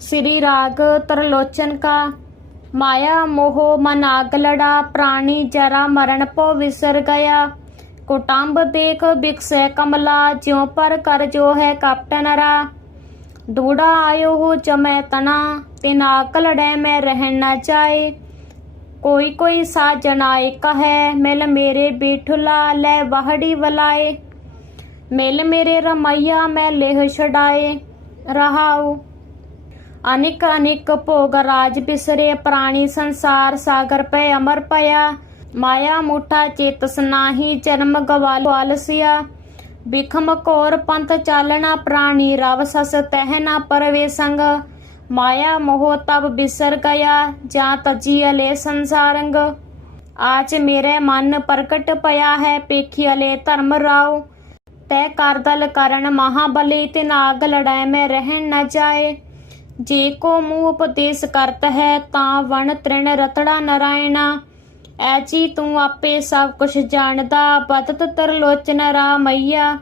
श्री राग त्रिलोचन का। माया मोह मन आग लड़ा, प्राणी जरा मरण पो विसर गया। कुटुंब बेख बिक्स कमला, ज्यो पर कर जो है कपटनरा दूड़ा आयो हो जमै तना तिन आकल डे में रहना चाहे कोई कोई सा साजनाए है मिल मेरे बिठुला, ले वहड़ी वलाए। मिल मेरे रमैया मैं लेह छड़ाए। रहाऊ ਅਨਿਕ ਅਨਿਕ ਭੋਗ ਰਾਜ ਬਿਸਰੇ ਪ੍ਰਾਣੀ ਸੰਸਾਰ ਸਾਗਰ ਪੈ ਅਮਰ ਪਿਆ। ਮਾਇਆ ਮੁਠਾ ਚੇਤਸ ਨਾਹੀ ਜਨਮ ਗਵਾਲ ਆਲਸਿਆ ਬਿਖਮ ਕੋਰ ਪੰਥ ਚਾਲਣਾ ਪ੍ਰਾਣੀ ਰਵ ਸਸ ਤਹਿ ਨਾ ਪਰਵੇ ਸੰਗ। ਮਾਇਆ ਮੋਹ ਤਬ ਬਿਸਰ ਗਿਆ ਜਾਂ ਤਜੀ ਅਲੇ ਸੰਸਾਰੰਗ। ਆਚ ਮੇਰੇ ਮਨ ਪ੍ਰਗਟ ਪਿਆ ਹੈ, ਪੇਖੀ ਅਲੇ ਧਰਮ ਰਾਓ। ਤੈ ਕਰਦਲ ਕਰਨ ਮਹਾਬਲੀ ਤੇ ਨਾਗ ਲੜਾਇ ਮੈਂ ਰਹਿਣ ਨਾ ਜਾਏ। ਜੇ ਕੋ ਮੂਹ ਉਪਦੇਸ਼ ਕਰਤ ਹੈ, ਤਾਂ ਵਣ ਤ੍ਰਿਣ ਰਤੜਾ ਨਰਾਇਣਾ। ਐਚੀ ਤੂੰ ਆਪੇ ਸਭ ਕੁਛ ਜਾਣਦਾ ਬਤਤ ਤਰਲੋਚਨ ਰਾਮਈਆ।